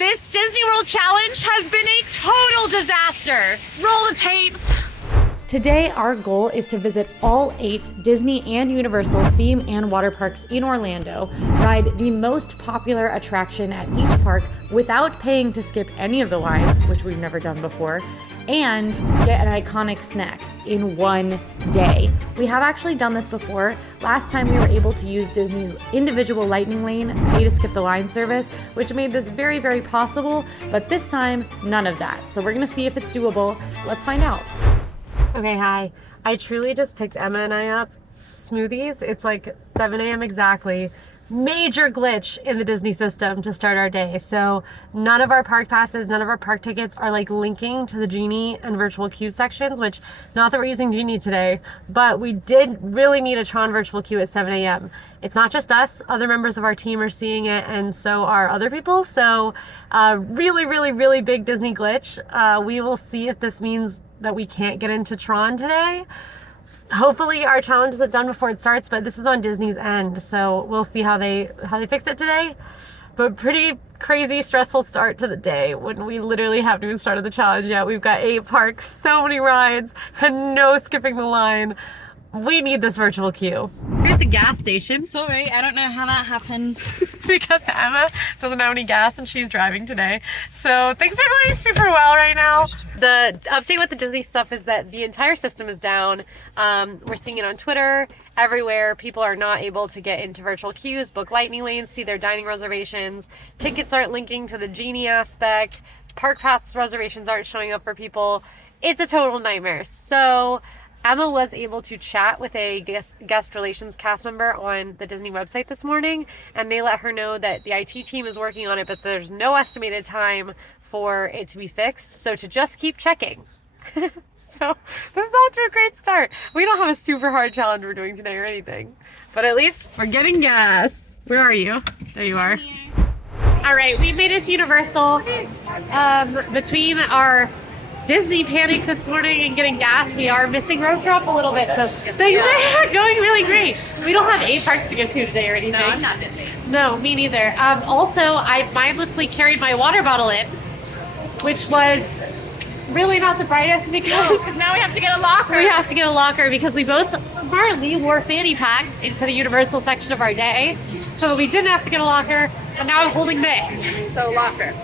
This Disney World challenge has been a total disaster. Roll the tapes. Today, our goal is to visit all 8 Disney and Universal theme and water parks in Orlando, ride the most popular attraction at each park without paying to skip any of the lines, which we've never done before, and get an iconic snack in one day. We have actually done this before. Last time we were able to use Disney's individual lightning lane pay to skip the line service, which made this very, very possible, but this time, none of that. So we're gonna see if it's doable. Let's find out. Okay, hi. I truly just picked Emma and I up smoothies. It's like 7 a.m. exactly. Major glitch in the Disney system to start our day. So none of our park passes, none of our park tickets are like linking to the Genie and virtual queue sections, which not that we're using Genie today, but we did really need a Tron virtual queue at 7 a.m. It's not just us, other members of our team are seeing it, and so are other people. So really, really, really big Disney glitch. We will see if this means that we can't get into Tron today. Hopefully our challenge isn't done before it starts, but this is on Disney's end, so we'll see how they fix it today. But pretty crazy, stressful start to the day when we literally haven't even started the challenge yet. We've got 8 parks, so many rides, and no skipping the line. We need this virtual queue. We're at the gas station. Sorry, I don't know how that happened. Because Emma doesn't have any gas and she's driving today. So things are going super well right now. The update with the Disney stuff is that the entire system is down. We're seeing it on Twitter, everywhere. People are not able to get into virtual queues, book lightning lanes, see their dining reservations. Tickets aren't linking to the Genie aspect. Park pass reservations aren't showing up for people. It's a total nightmare. So Emma was able to chat with a guest relations cast member on the Disney website this morning, and they let her know that the IT team is working on it, but there's no estimated time for it to be fixed, so to just keep checking. So this is off to a great start. We don't have a super hard challenge we're doing today or anything, but at least we're getting gas. Where are you? There you are. All right, we made it to Universal. Between our Disney panic this morning and getting gas, we are missing road drop a little bit, so things are going really great. We don't have 8 parks to get to today or anything. No, I'm not Disney. No, me neither. Also, I mindlessly carried my water bottle in, which was really not the brightest because now we have to get a locker. We have to get a locker because we both smartly wore fanny packs into the Universal section of our day, so we didn't have to get a locker, and now I'm holding this. So locker.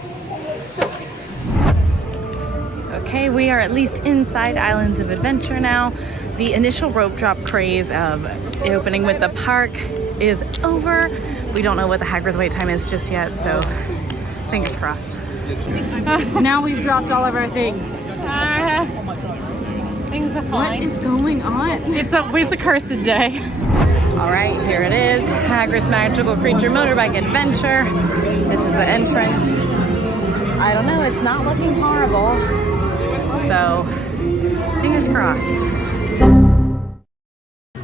Okay, we are at least inside Islands of Adventure now. The initial rope drop craze of it opening with the park is over. We don't know what the Hagrid's wait time is just yet, so fingers crossed. Now we've dropped all of our things. Things are fine. What is going on? It's a cursed day. All right, here it is. Hagrid's Magical Creature Motorbike Adventure. This is the entrance. I don't know, it's not looking horrible. So, fingers crossed.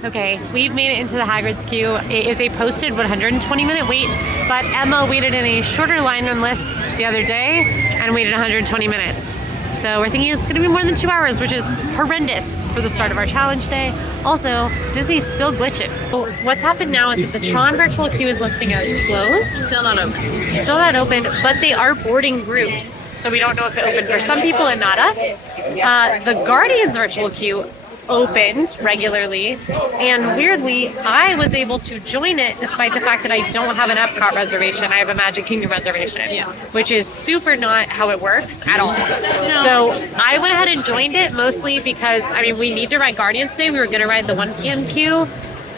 Okay, we've made it into the Hagrid's queue. It is a posted 120-minute wait, but Emma waited in a shorter line than this the other day and waited 120 minutes. So we're thinking it's gonna be more than 2 hours, which is horrendous for the start of our challenge day. Also, Disney's still glitching. What's happened now is that the Tron virtual queue is listing as closed. Still not open. Still not open, but they are boarding groups. So we don't know if it opened for some people and not us. The Guardians virtual queue opened regularly, and weirdly I was able to join it despite the fact that I don't have an Epcot reservation. I have a Magic Kingdom reservation, which is super not how it works at all. So I went ahead and joined it mostly because, I mean, we need to ride Guardians today. We were gonna ride the 1 p.m. queue,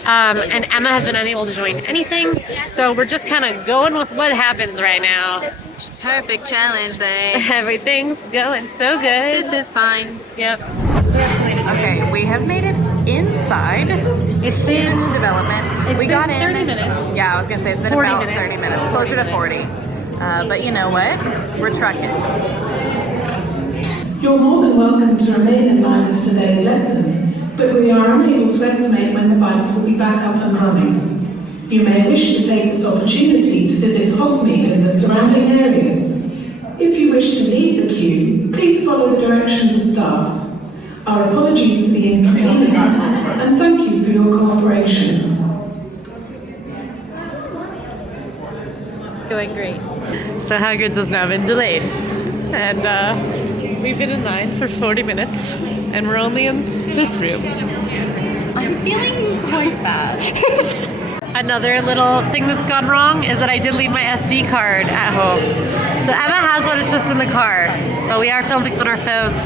and Emma has been unable to join anything, so we're just kind of going with what happens right now. Perfect challenge day. Everything's going so good. This is fine. Yep. Okay, we have made it inside. It's been development. We got in 30 minutes. Yeah, I was gonna say it's been 40 about minutes. 30 minutes, closer to 40. But you know what? We're trucking. You're more than welcome to remain in line for today's lesson, but we are unable to estimate when the bikes will be back up and running. You may wish to take this opportunity to visit Hogsmeade and the surrounding areas. If you wish to leave the queue, please follow the directions of staff. Our apologies for the inconvenience and thank you for your cooperation. It's going great. So Hagrid's has now been delayed. And we've been in line for 40 minutes and we're only in this room. I'm feeling quite bad. Another little thing that's gone wrong is that I did leave my SD card at home. So Emma has one, it's just in the car. But we are filming on our phones.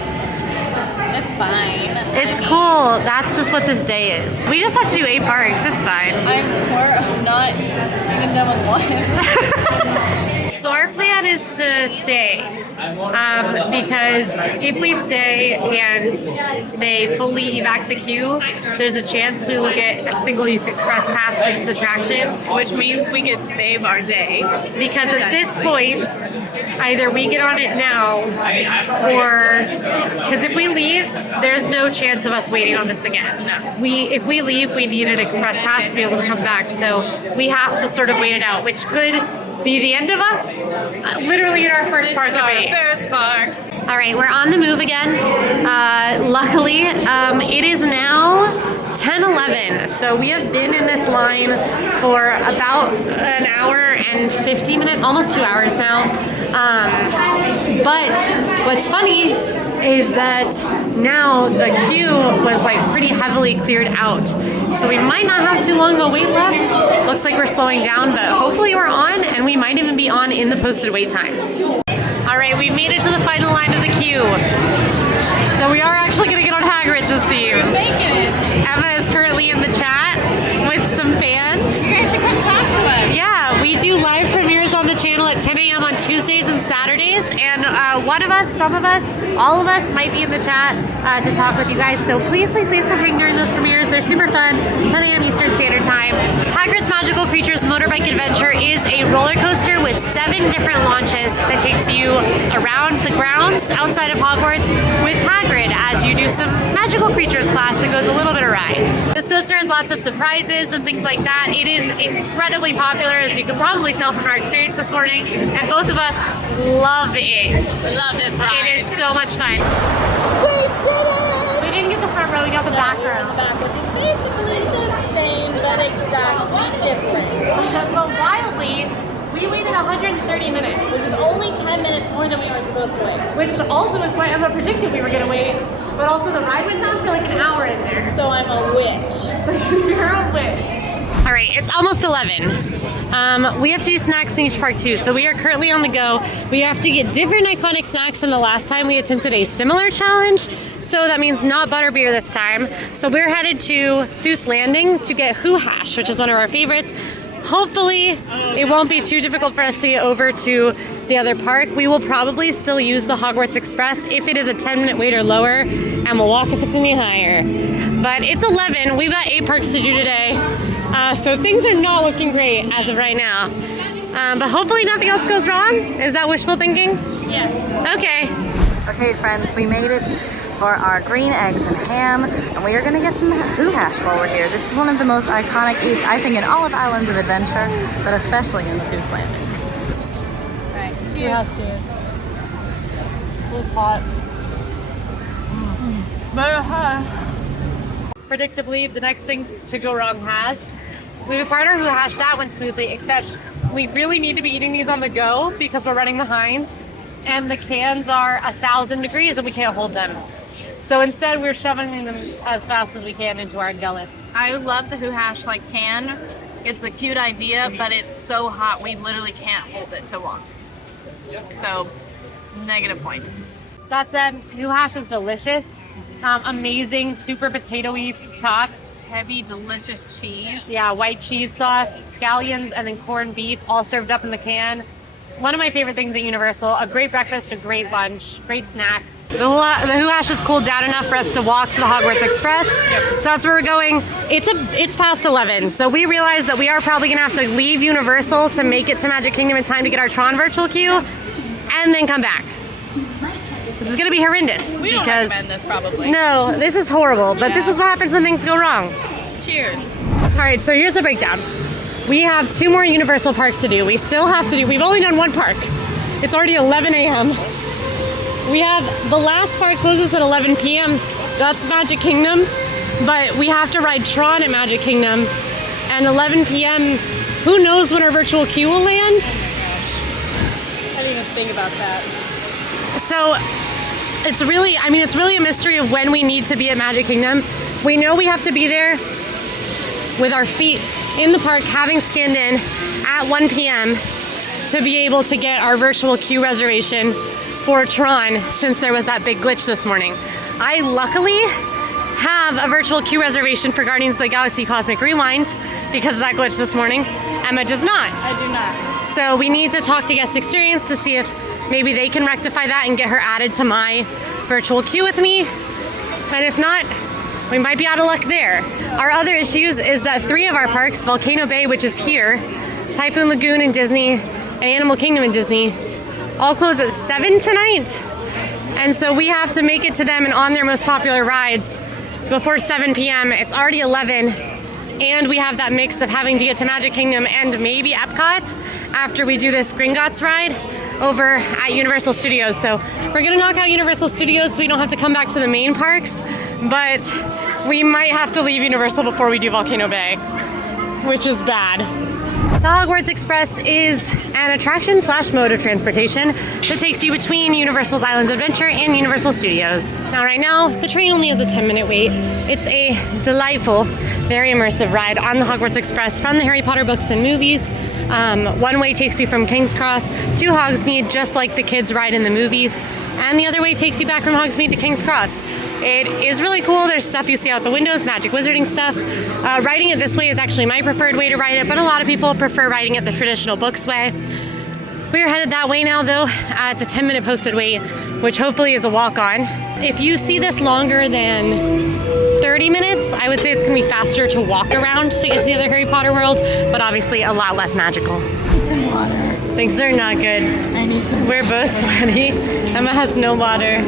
It's fine. It's cool. That's just what this day is. We just have to do 8 parks. It's fine. I'm not even done with one. So our plan is to stay because if we stay and they fully evac the queue, there's a chance we will get a single-use express pass for this attraction, Which means we could save our day. because at this point, either we get on it now or because if we leave, there's no chance of us waiting on this again. No. If we leave, we need an express pass to be able to come back. So we have to sort of wait it out, which could be the end of us, literally in our first park of 8. First park. All right, we're on the move again. Luckily, it is now 10:11, so we have been in this line for about an hour and 50 minutes, almost 2 hours now. But what's funny is that now the queue was like pretty heavily cleared out. So we might not have too long of a wait left. Looks like we're slowing down, but hopefully we're on, and we might even be on in the posted wait time. All right, we've made it to the final line of the queue. So we are actually gonna get on Hagrid's this season. Emma is currently in the chat with some fans. You guys should come talk to us. Yeah, we do live premieres on the channel at 10 a.m. on Tuesdays and Saturdays, and one of us, some of us, all of us might be in the chat to talk with you guys. So please come hang during those premieres. They're super fun. 10 a.m. Eastern Standard Time. Hagrid's Magical Creatures Motorbike Adventure is a roller coaster with 7 different launches that takes you around the grounds outside of Hogwarts with Hagrid as you do some magical creatures class that goes a little bit awry. This coaster has lots of surprises and things like that. It is incredibly popular, as you can probably tell from our experience this morning, and both of us love it. Love this ride. It is so much fun. We did it! We didn't get the front row, we got the back row. The back, which is basically the same, but exactly different. But wildly, we waited 130 minutes. Which is only 10 minutes more than we were supposed to wait. Which also is why Emma predicted we were gonna wait, but also the ride went down for like an hour in there. So I'm a witch. So you're a witch. All right, it's almost 11. We have to do snacks in each park too, so we are currently on the go. We have to get different iconic snacks than the last time we attempted a similar challenge. So that means not butterbeer this time. So we're headed to Seuss Landing to get Who Hash, which is one of our favorites. Hopefully, it won't be too difficult for us to get over to the other park. We will probably still use the Hogwarts Express if it is a 10-minute wait or lower, and we'll walk if it's any higher. But it's 11. We've got 8 parks to do today, so things are not looking great as of right now. But hopefully nothing else goes wrong. Is that wishful thinking? Yes. Okay. Okay, friends, we made it for our green eggs and ham, and we are gonna get some Who Hash while we're here. This is one of the most iconic eats, I think, in all of Islands of Adventure, but especially in Seuss Landing. All right, cheers. Yes, cheers. It's hot. Very hot. Predictably, the next thing to go wrong has. We acquired our Who Hash, that went smoothly, except we really need to be eating these on the go because we're running behind, and the cans are 1,000 degrees and we can't hold them. So instead, we're shoving them as fast as we can into our gullets. I love the Who Hash can. It's a cute idea, but it's so hot we literally can't hold it too long. So, negative points. That said, Who Hash is delicious. Amazing, super potato-y tots. Heavy, delicious cheese. Yeah, white cheese sauce, scallions, and then corned beef, all served up in the can. It's one of my favorite things at Universal. A great breakfast, a great lunch, great snack. The Who Hash is cooled down enough for us to walk to the Hogwarts Express. So that's where we're going. It's past 11, so we realize that we are probably gonna have to leave Universal to make it to Magic Kingdom in time to get our Tron virtual queue, and then come back. This is gonna be horrendous. We don't recommend this, probably. No, this is horrible, but this is what happens when things go wrong. Cheers. All right, so here's the breakdown. We have 2 more Universal parks to do. We still have to do, we've only done 1 park. It's already 11 a.m. We have, the last park closes at 11 p.m. That's Magic Kingdom, but we have to ride Tron at Magic Kingdom. And 11 p.m., who knows when our virtual queue will land? didn't even think about that. So it's really a mystery of when we need to be at Magic Kingdom. We know we have to be there with our feet in the park, having scanned in at 1 p.m. to be able to get our virtual queue reservation for Tron, since there was that big glitch this morning. I luckily have a virtual queue reservation for Guardians of the Galaxy Cosmic Rewind because of that glitch this morning. Emma does not. I do not. So we need to talk to guest experience to see if maybe they can rectify that and get her added to my virtual queue with me. And if not, we might be out of luck there. Our other issues is that 3 of our parks, Volcano Bay, which is here, Typhoon Lagoon in Disney, and Animal Kingdom in Disney, all close at 7 tonight. And so we have to make it to them and on their most popular rides before 7 p.m. It's already 11, and we have that mix of having to get to Magic Kingdom and maybe Epcot after we do this Gringotts ride over at Universal Studios. So we're gonna knock out Universal Studios so we don't have to come back to the main parks, but we might have to leave Universal before we do Volcano Bay, which is bad. The Hogwarts Express is an attraction / mode of transportation that takes you between Universal's Islands of Adventure and Universal Studios. Now, right now, the train only has a 10-minute wait. It's a delightful, very immersive ride on the Hogwarts Express from the Harry Potter books and movies. One way takes you from King's Cross to Hogsmeade, just like the kids ride in the movies, and the other way takes you back from Hogsmeade to King's Cross. It is really cool. There's stuff you see out the windows, magic wizarding stuff. Riding it this way is actually my preferred way to ride it, but a lot of people prefer riding it the traditional books way. We're headed that way now, though. It's a 10-minute posted wait, which hopefully is a walk-on. If you see this longer than 30 minutes, I would say it's gonna be faster to walk around to get to the other Harry Potter world, but obviously a lot less magical. Need some water. Things are not good. I need some We're both sweaty. Emma has no water.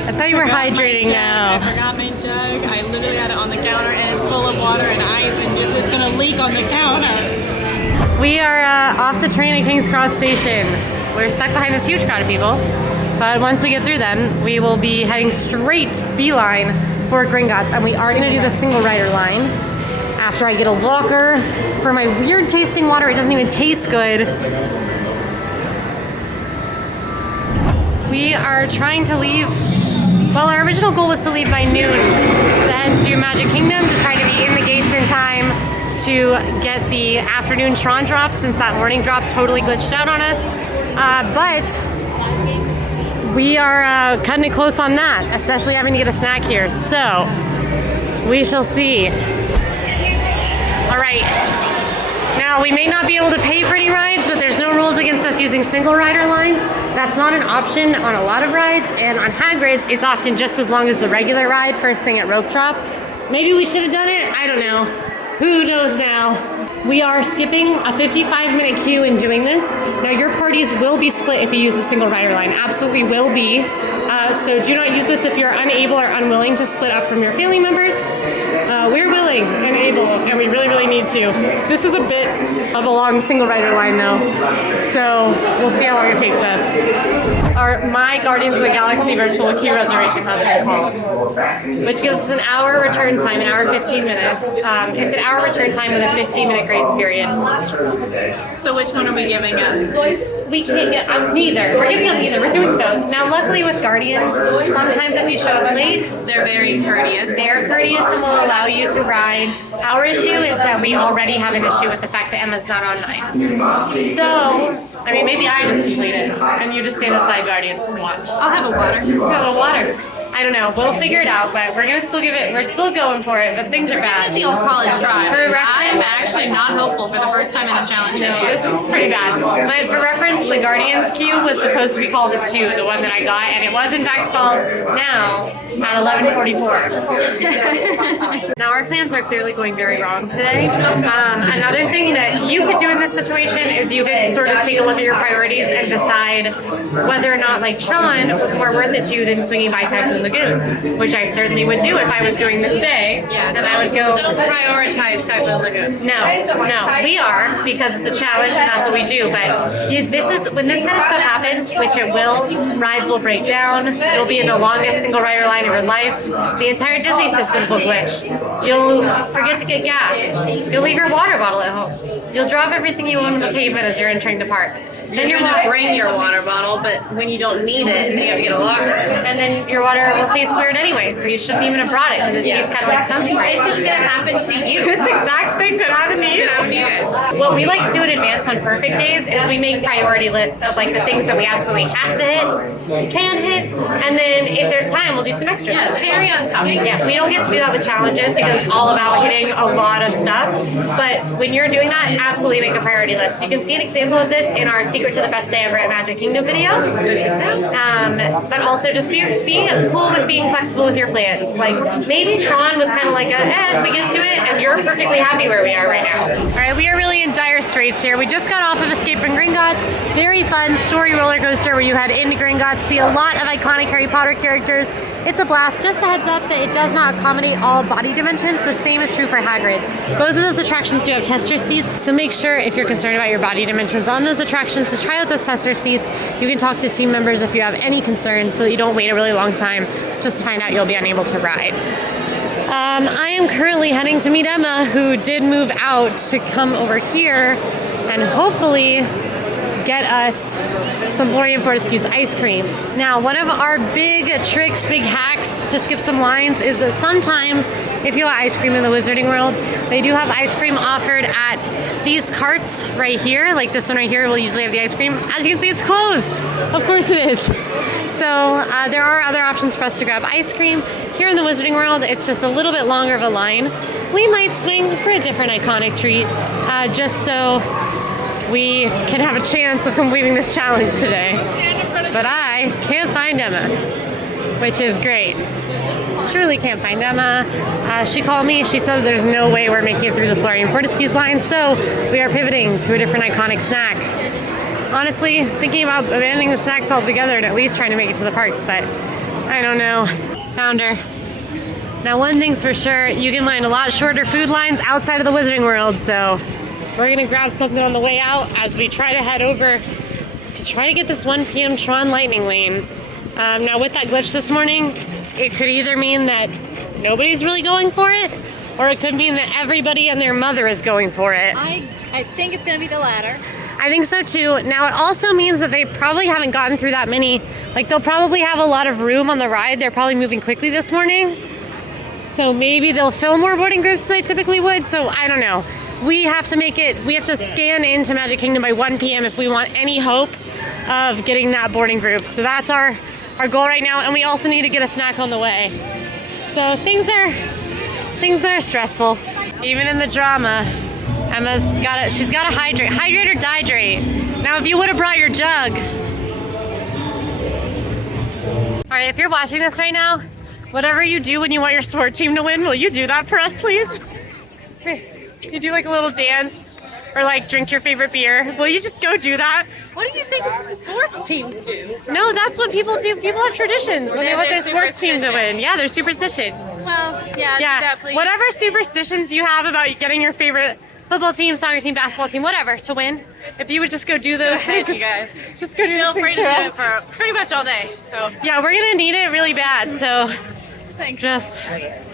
I thought you were hydrating now. I forgot my jug. I literally had it on the counter and it's full of water and ice and just it's gonna leak on the counter. We are off the train at King's Cross Station. We're stuck behind this huge crowd of people, but once we get through them, we will be heading straight beeline for Gringotts, and we are gonna do the single rider line after I get a locker for my weird tasting water. It doesn't even taste good. We are trying to leave. Well, our original goal was to leave by noon to head to Magic Kingdom to try to be in the gates in time to get the afternoon Tron drop, since that morning drop totally glitched out on us. But we are cutting it close on that, especially having to get a snack here. So we shall see. All right. Now, we may not be able to pay for any rides, but there's no rules against us using single rider lines. That's not an option on a lot of rides, and on Hagrid's, it's often just as long as the regular ride first thing at Rope Drop. Maybe we should have done it. I don't know. Who knows now? We are skipping a 55-minute queue in doing this. Now, your parties will be split if you use the single rider line. Absolutely will be. So do not use this if you're unable or unwilling to split up from your family members. We're willing and able, and we really, really need to. This is a bit of a long single rider line, though. So we'll see how long it takes us. My Guardians of the Galaxy virtual queue reservation has been called, which gives us an hour return time, an hour 15 minutes. It's an hour return time with a 15-minute grace period. So which one are we giving up? We can't get neither. We're giving up neither. We're doing both. Now, luckily with Guardians, sometimes if you show up late, They're very courteous. they're courteous and will allow you to ride. Our issue is that we already have an issue with the fact that Emma's not on mine. So, I mean, maybe I just complete it and you just stand outside Guardians and watch. I'll have a water. You have a water. I don't know. We'll figure it out, but we're gonna still give it. We're still going for it, but things are bad. The old college drive. For I'm reference, actually not hopeful for the first time in a challenge. no, this is pretty bad. For reference, the Guardians queue was supposed to be called at 2, the one that I got, and it was in fact called now at 11:44. Now our plans are clearly going very wrong today. Another thing that you could do in this situation is you could sort of take a look at your priorities and decide whether or not, like, Tron was more worth it to you than swinging by Typhoon Lagoon, which I certainly would do if I was doing this day. Yeah, and I would go. Don't prioritize Typhoon Lagoon. No, we are, because it's a challenge and that's what we do. But when this kind of stuff happens, which it will, rides will break down. You'll be in the longest single rider line of your life. The entire Disney systems will glitch. You'll forget to get gas. You'll leave your water bottle at home. You'll drop everything you own on the pavement as you're entering the park. Then You're gonna bring your water bottle, but when you don't need it, then you have to get a locker. and then your water will taste weird anyway, so you shouldn't even have brought it because it tastes kind of like sunspray. This is gonna happen to you. This exact thing could happen to you. What we like to do in advance on perfect days is we make priority lists of like the things that we absolutely have to hit, can hit, and then if there's time, we'll do some extras. Yeah, cherry on top. Yeah, we don't get to do that with challenges because it's all about hitting a lot of stuff. But when you're doing that, absolutely make a priority list. You can see an example of this in our Secret to the Best Day Ever at Magic Kingdom video. Go check that out. But also just be cool with being flexible with your plans. Like maybe Tron was kind of like if we get to it, and you're perfectly happy where we are right now. All right, we are really in dire straits here. We just got off of Escape from Gringotts. Very fun story roller coaster where you head into Gringotts, see a lot of iconic Harry Potter characters. It's a blast. Just a heads up that it does not accommodate all body dimensions. The same is true for Hagrid's. Both of those attractions do have tester seats, so make sure if you're concerned about your body dimensions on those attractions to try out those tester seats. You can talk to team members if you have any concerns so that you don't wait a really long time just to find out you'll be unable to ride. I am currently heading to meet Emma, who did move out to come over here and hopefully get us some Florian Fortescue's ice cream. Now, one of our big tricks, big hacks to skip some lines is that sometimes if you want ice cream in the Wizarding World, they do have ice cream offered at these carts right here. Like this one right here will usually have the ice cream. As you can see, it's closed. Of course it is. So there are other options for us to grab ice cream. Here in the Wizarding World, it's just a little bit longer of a line. We might swing for a different iconic treat just so we can have a chance of completing this challenge today. But I can't find Emma, which is great. Truly can't find Emma. She called me, she said there's no way we're making it through the Florian Fortescue's line, so we are pivoting to a different iconic snack. Honestly, thinking about abandoning the snacks altogether and at least trying to make it to the parks, but I don't know. Found her. Now, one thing's for sure, you can find a lot shorter food lines outside of the Wizarding World, so we're gonna grab something on the way out as we try to head over to try to get this 1 p.m. Tron Lightning Lane. Now with that glitch this morning, it could either mean that nobody's really going for it, or it could mean that everybody and their mother is going for it. I think it's gonna be the latter. I think so too. Now it also means that they probably haven't gotten through that many, like they'll probably have a lot of room on the ride. They're probably moving quickly this morning. So maybe they'll fill more boarding groups than they typically would, so I don't know. We have to scan into Magic Kingdom by 1 p.m. if we want any hope of getting that boarding group. So that's our goal right now, and we also need to get a snack on the way. So things are stressful. Even in the drama, she's gotta hydrate or dihydrate. Now if you would have brought your jug. All right, if you're watching this right now, whatever you do when you want your sport team to win, will you do that for us, please? You do like a little dance or like drink your favorite beer. Will you just go do that? What do you think sports teams do? No, that's what people do. People have traditions when they want their sports team to win. Yeah, they're superstition. Well, yeah, do that, please. Whatever superstitions you have about getting your favorite football team, soccer team, basketball team, whatever, to win. If you would just go do those things. You guys. Just go do those things. Feel free to do it for pretty much all day. So yeah, we're gonna need it really bad. So thanks. Just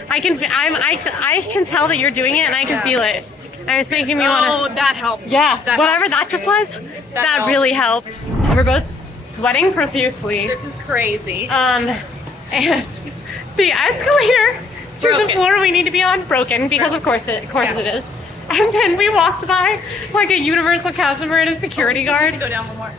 I can tell that you're doing it and I can feel it. And it's making me want to. Oh, that helped. Yeah, that whatever helped. that just was, that helped. really helped. We're both sweating profusely. This is crazy. And the escalator to the floor we need to be on broken because of course it is. And then we walked by like a Universal cast member and a security guard. Go down one more.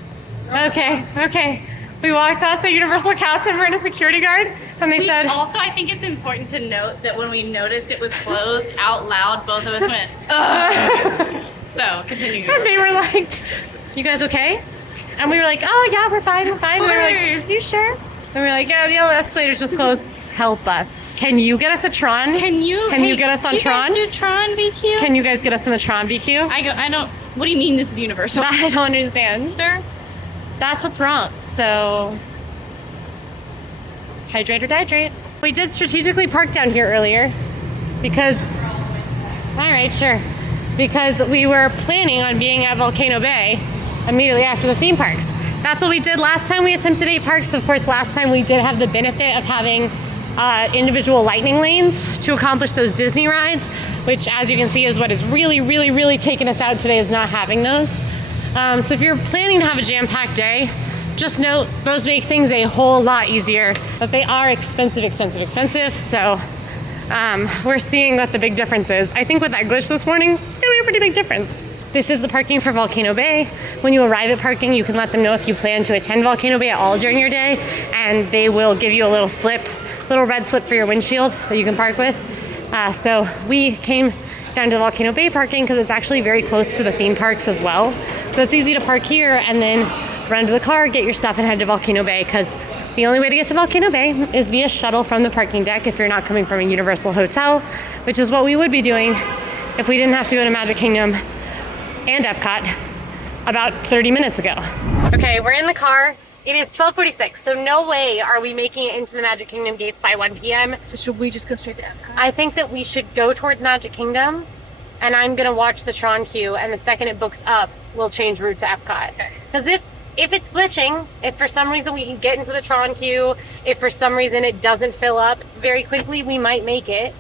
Okay. We walked past a Universal cast member and a security guard, and they said. Also, I think it's important to note that when we noticed it was closed out loud, both of us went, ugh. So, continue. And they were like, "You guys okay?" And we were like, "Oh yeah, we're fine. And they were like, "You sure?" And we were like, "Yeah, the escalator's just closed. Help us. Can you get us a Tron? Can you get us on Tron? Do Tron VQ? Can you guys get us in the Tron VQ? I don't. What do you mean this is Universal? I don't understand, sir. That's what's wrong. So, hydrate or dihydrate. We did strategically park down here earlier because, all right, sure, because we were planning on being at Volcano Bay immediately after the theme parks. That's what we did last time we attempted 8 parks. Of course, last time we did have the benefit of having individual lightning lanes to accomplish those Disney rides, which as you can see is what is really, really, really taking us out today, is not having those. So if you're planning to have a jam-packed day, just note those make things a whole lot easier, but they are expensive. So we're seeing what the big difference is. I think with that glitch this morning, it's gonna be a pretty big difference. This is the parking for Volcano Bay. When you arrive at parking, you can let them know if you plan to attend Volcano Bay at all during your day, and they will give you a little red slip for your windshield that you can park with. So we came down to Volcano Bay parking because it's actually very close to the theme parks as well. So it's easy to park here and then run to the car, get your stuff, and head to Volcano Bay, because the only way to get to Volcano Bay is via shuttle from the parking deck if you're not coming from a Universal hotel, which is what we would be doing if we didn't have to go to Magic Kingdom and Epcot about 30 minutes ago. Okay, we're in the car. It is 12:46, so no way are we making it into the Magic Kingdom gates by 1 p.m. So should we just go straight to Epcot? I think that we should go towards Magic Kingdom, and I'm gonna watch the Tron queue, and the second it books up, we'll change route to Epcot. Okay. Because if it's glitching, if for some reason we can get into the Tron queue, if for some reason it doesn't fill up very quickly, we might make it.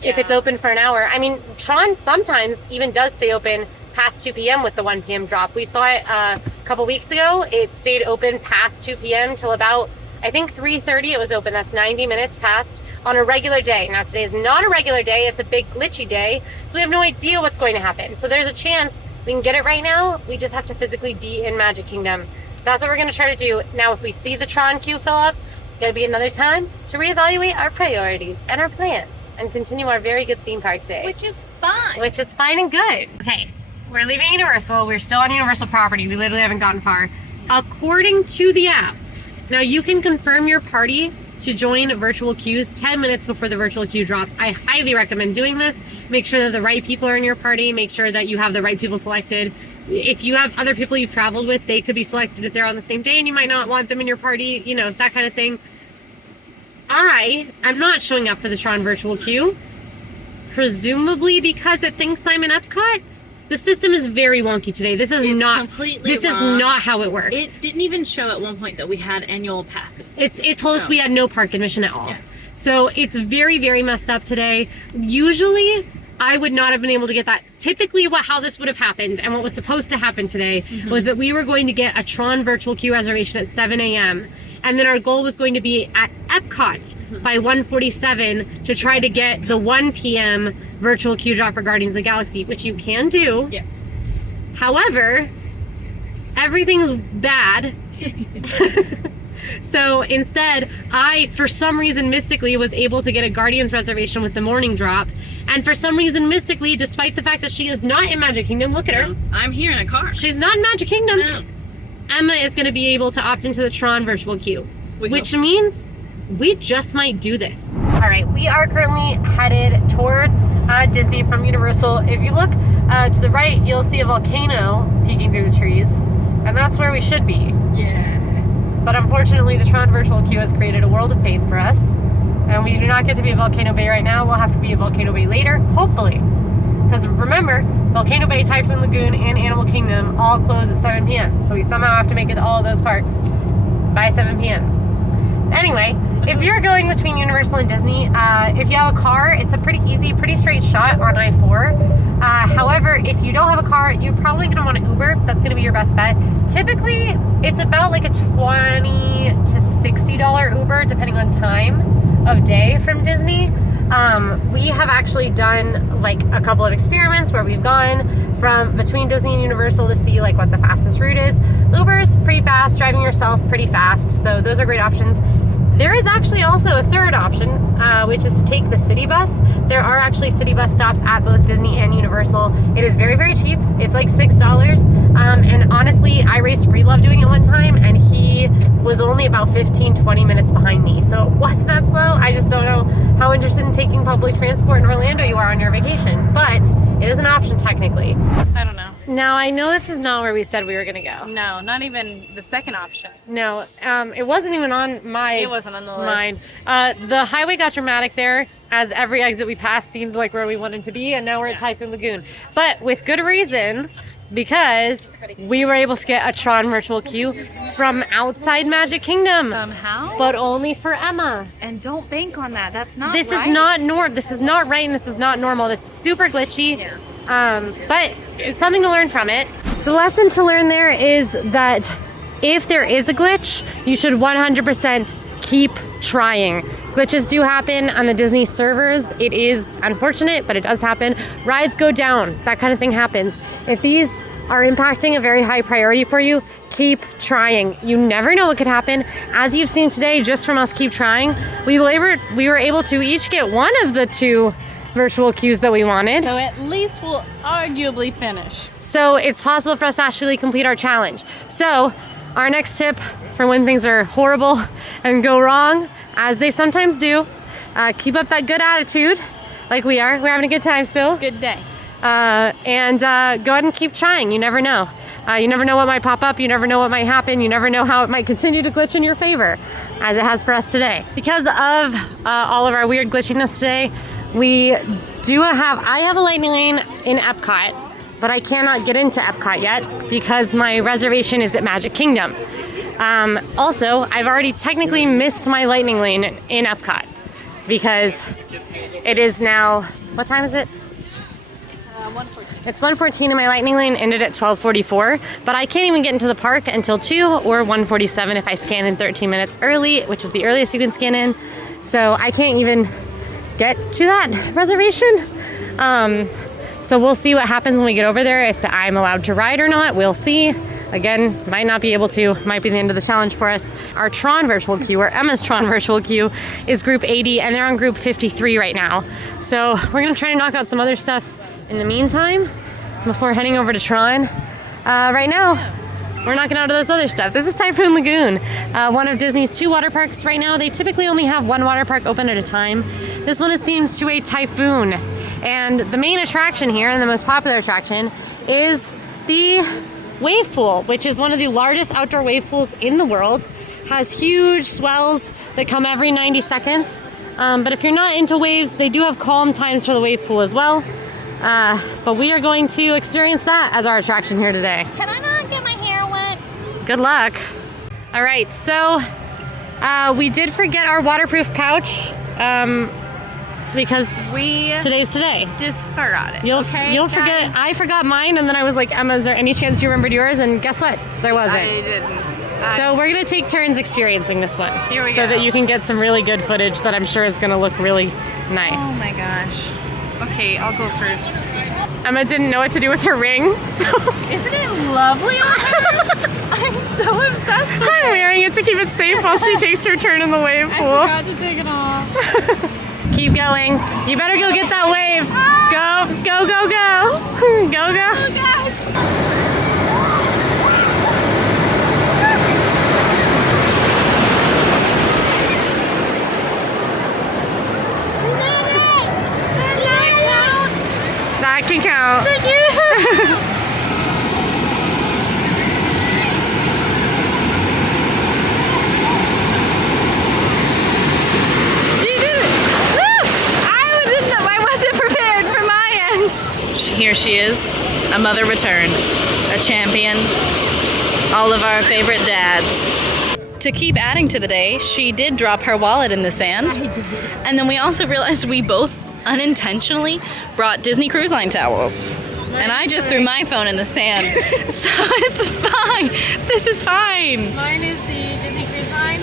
Yeah. If it's open for an hour. I mean, Tron sometimes even does stay open past 2 p.m. with the 1 p.m. drop. We saw it a couple weeks ago. It stayed open past 2 p.m. till about, I think 3:30 it was open. That's 90 minutes past on a regular day. Now today is not a regular day, it's a big glitchy day, so we have no idea what's going to happen. So there's a chance we can get it right now, we just have to physically be in Magic Kingdom. So that's what we're gonna try to do. Now if we see the Tron queue fill up, gonna be another time to reevaluate our priorities and our plans and continue our very good theme park day. Which is fine. Which is fine and good. Okay. We're leaving Universal. We're still on Universal property. We literally haven't gotten far. According to the app, now you can confirm your party to join virtual queues 10 minutes before the virtual queue drops. I highly recommend doing this. Make sure that the right people are in your party. Make sure that you have the right people selected. If you have other people you've traveled with, they could be selected if they're on the same day and you might not want them in your party, you know, that kind of thing. I am not showing up for the Tron virtual queue, presumably because it thinks I'm in Epcot. The system is very wonky today. This is not how it works. It didn't even show at one point that we had annual passes. It told us we had no park admission at all. Yeah. So it's very, very messed up today. Usually I would not have been able to get that. Typically how this would have happened and what was supposed to happen today was that we were going to get a Tron virtual queue reservation at 7 a.m. And then our goal was going to be at Epcot by 1:47 to try to get the 1 p.m. virtual queue drop for Guardians of the Galaxy, which you can do. Yeah. However, everything's bad. So instead, I, for some reason, mystically was able to get a Guardians reservation with the morning drop. And for some reason, mystically, despite the fact that she is not in Magic Kingdom, look at her. I'm here in a car. She's not in Magic Kingdom. No. Emma is going to be able to opt into the Tron virtual queue, which means we just might do this. All right, we are currently headed towards Disney from Universal. If you look to the right, you'll see a volcano peeking through the trees, and that's where we should be. Yeah. But unfortunately, the Tron virtual queue has created a world of pain for us, and we do not get to be at Volcano Bay right now. We'll have to be at Volcano Bay later, hopefully. Because remember, Volcano Bay, Typhoon Lagoon, and Animal Kingdom all close at 7 p.m. So we somehow have to make it to all of those parks by 7 p.m. Anyway, if you're going between Universal and Disney, if you have a car, it's a pretty easy, pretty straight shot on I-4. However, if you don't have a car, you're probably going to want to Uber. That's going to be your best bet. Typically, it's about like a $20 to $60 Uber, depending on time of day from Disney. We have actually done like a couple of experiments where we've gone from between Disney and Universal to see like what the fastest route is. Uber's pretty fast, driving yourself pretty fast, so those are great options. There is actually also a third option, which is to take the city bus. There are actually city bus stops at both Disney and Universal. It is very, very cheap. It's like $6. And honestly, I raced Breedlove doing it one time, and he was only about 15-20 minutes behind me. So it wasn't that slow. I just don't know how interested in taking public transport in Orlando you are on your vacation, but it is an option technically. I don't know. Now, I know this is not where we said we were going to go. No, not even the second option. No, it wasn't even on my It wasn't on the list. The highway got dramatic there, as every exit we passed seemed like where we wanted to be, and now we're at Typhoon Lagoon. But with good reason, because we were able to get a Tron virtual queue from outside Magic Kingdom. Somehow? But only for Emma. And don't bank on that. That's not This right. is not This is not right, and this is not normal. This is super glitchy. Yeah. But it's something to learn from it. The lesson to learn there is that if there is a glitch, you should 100% keep trying. Glitches do happen on the Disney servers. It is unfortunate, but it does happen. Rides go down, that kind of thing happens. If these are impacting a very high priority for you, keep trying. You never know what could happen. As you've seen today, just from us keep trying, we were able to each get one of the 2 virtual queues that we wanted. So at least we'll arguably finish. So it's possible for us to actually complete our challenge. So our next tip for when things are horrible and go wrong, as they sometimes do, keep up that good attitude like we are. We're having a good time still. Good day. And go ahead and keep trying. You never know. You never know what might pop up. You never know what might happen. You never know how it might continue to glitch in your favor, as it has for us today. Because of all of our weird glitchiness today, I have a lightning lane in Epcot, but I cannot get into Epcot yet because my reservation is at Magic Kingdom. Also, I've already technically missed my lightning lane in Epcot because it is now, what time is it? 1:14. It's 1:14 and my lightning lane ended at 12:44, but I can't even get into the park until 2 or 1:47 if I scan in 13 minutes early, which is the earliest you can scan in. So I can't even get to that reservation. So we'll see what happens when we get over there. If I'm allowed to ride or not, we'll see. Again, might not be able to, might be the end of the challenge for us. Our Tron virtual queue, or Emma's Tron virtual queue, is group 80 and they're on group 53 right now. So we're gonna try to knock out some other stuff in the meantime before heading over to Tron. Right now, we're knocking out those other stuff. This is Typhoon Lagoon, one of Disney's 2 water parks right now. They typically only have 1 water park open at a time. This one is themed to a typhoon. And the main attraction here, and the most popular attraction, is the wave pool, which is one of the largest outdoor wave pools in the world. Has huge swells that come every 90 seconds. But if you're not into waves, they do have calm times for the wave pool as well. But we are going to experience that as our attraction here today. Can I not get my hair wet? Good luck. All right, so we did forget our waterproof pouch because today's today. Just forgot it. You'll guys? forget. I forgot mine, and then I was like, Emma, is there any chance you remembered yours? And guess what? There wasn't. I didn't. So we're gonna take turns experiencing this one. Here we so go. that you can get some really good footage that I'm sure is gonna look really nice. Oh my gosh. Okay, I'll go first. Emma didn't know what to do with her ring, so Isn't it lovely on her? I'm so obsessed with I'm it. wearing it to keep it safe while she takes her turn in the wave I pool. forgot to take it off. Keep going. You better go get that wave. Go, go, go, go. Go, go. Oh gosh. That can count. Thank you. Here she is, a mother returned, a champion, all of our favorite dads. To keep adding to the day, she did drop her wallet in the sand. And then we also realized we both unintentionally brought Disney Cruise Line towels. And I just threw my phone in the sand. So it's fine. This is fine. Mine is the Disney Cruise Line.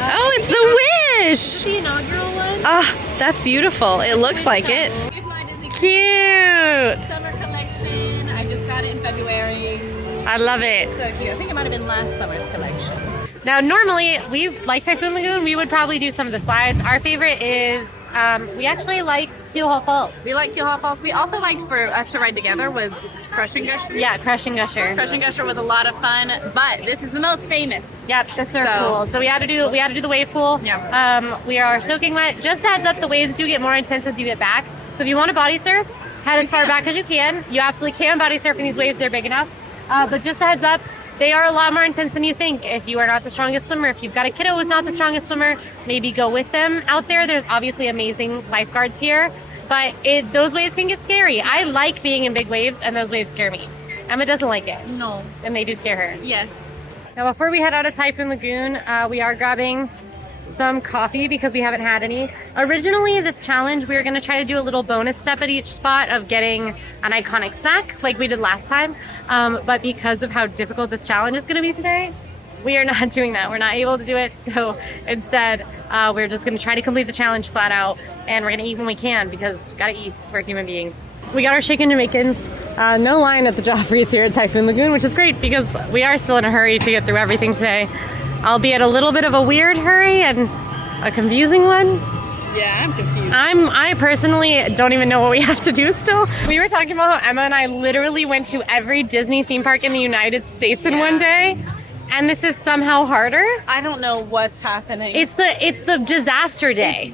Oh, it's the Wish. The inaugural one. Ah, that's beautiful. It looks like it. Here's my Disney Cruise Cute. Summer collection. I just got it in February. I love it. So cute. I think it might have been last summer's collection. Now, normally, we like Typhoon Lagoon. We would probably do some of the slides. Our favorite is, we actually like Keelhaul Falls. We like Keelhaul Falls. We also liked for us to ride together was Crush and Gusher. Yeah, Crush and Gusher. Crush and Gusher was a lot of fun, but this is the most famous. Yep, the surf So- pool. So we had to do the wave pool. Yeah. We are soaking wet. Just a heads up, the waves do get more intense as you get back. So if you want to body surf, head as far back as you can. You absolutely can body surf in these waves. They're big enough. But just a heads up, they are a lot more intense than you think. If you are not the strongest swimmer, if you've got a kiddo who's not the strongest swimmer, maybe go with them out there. There's obviously amazing lifeguards here, but those waves can get scary. I like being in big waves, and those waves scare me. Emma doesn't like it, No. and they do scare her. Yes. Now, before we head out of Typhoon Lagoon, we are grabbing some coffee because we haven't had any. Originally, this challenge, we were gonna try to do a little bonus step at each spot of getting an iconic snack like we did last time. But because of how difficult this challenge is gonna be today, we are not doing that. We're not able to do it. So instead, we're just gonna try to complete the challenge flat out, and we're gonna eat when we can because we gotta eat, we're human beings. We got our shaken Jamaicans. No line at the Joffrey's here at Typhoon Lagoon, which is great because we are still in a hurry to get through everything today. Albeit a little bit of a weird hurry and a confusing one. Yeah, I'm confused. I personally don't even know what we have to do still. We were talking about how Emma and I literally went to every Disney theme park in the United States in one day. And this is somehow harder. I don't know what's happening. It's the disaster day.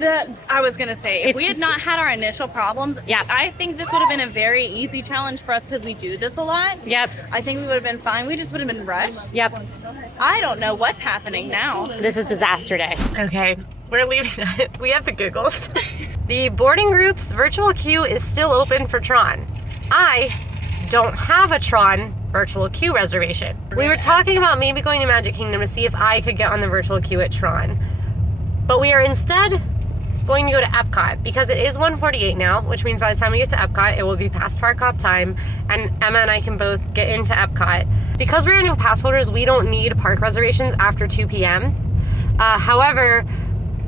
I was gonna say, if we had not had our initial problems, I think this would have been a very easy challenge for us because we do this a lot. Yep. I think we would have been fine. We just would have been rushed. Yep. I don't know what's happening now. This is disaster day. Okay, we're leaving. We have the giggles. The boarding group's virtual queue is still open for Tron. I don't have a Tron virtual queue reservation. We were talking about maybe going to Magic Kingdom to see if I could get on the virtual queue at Tron. But we are instead going to go to Epcot because it is 1:48 now, which means by the time we get to Epcot, it will be past park hop time, and Emma and I can both get into Epcot. Because we're new pass holders, we don't need park reservations after 2 p.m. However,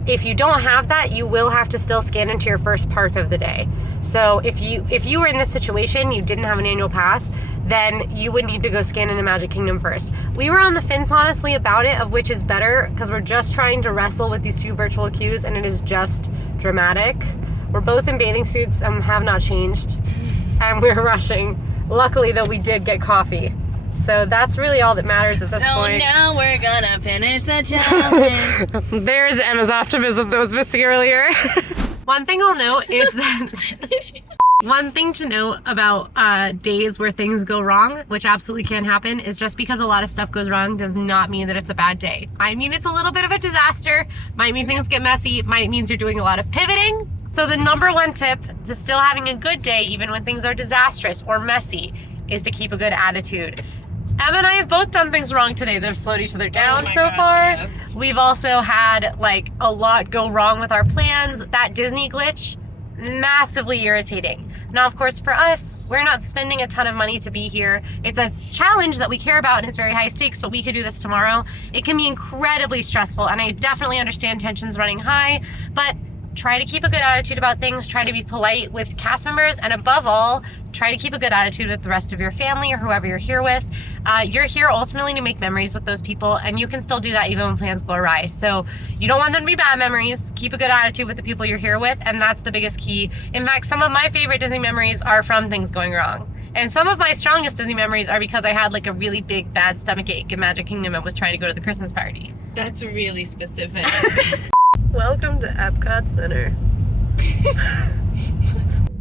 if you don't have that, you will have to still scan into your first park of the day. So if you were in this situation, you didn't have an annual pass, then you would need to go scan into Magic Kingdom first. We were on the fence, honestly, about it, of which is better, because we're just trying to wrestle with these 2 virtual queues, and it is just dramatic. We're both in bathing suits and have not changed, and we're rushing. Luckily, though, we did get coffee. So that's really all that matters at this point. So now we're gonna finish the challenge. There's Emma's optimism that was missing earlier. One thing I'll note is that one thing to note about days where things go wrong, which absolutely can happen, is just because a lot of stuff goes wrong does not mean that it's a bad day. I mean, it's a little bit of a disaster. Might mean things get messy. Might means you're doing a lot of pivoting. So the #1 tip to still having a good day, even when things are disastrous or messy, is to keep a good attitude. Emma and I have both done things wrong today that have slowed each other down so far. Yes. We've also had like a lot go wrong with our plans. That Disney glitch, massively irritating. Now, of course, for us, we're not spending a ton of money to be here. It's a challenge that we care about and it's very high stakes, but we could do this tomorrow. It can be incredibly stressful, and I definitely understand tensions running high, but try to keep a good attitude about things, try to be polite with cast members, and above all, try to keep a good attitude with the rest of your family or whoever you're here with. You're here ultimately to make memories with those people, and you can still do that even when plans go awry. So you don't want them to be bad memories. Keep a good attitude with the people you're here with, and that's the biggest key. In fact, some of my favorite Disney memories are from things going wrong. And some of my strongest Disney memories are because I had like a really big bad stomach ache in Magic Kingdom and was trying to go to the Christmas party. That's really specific. Welcome to Epcot Center.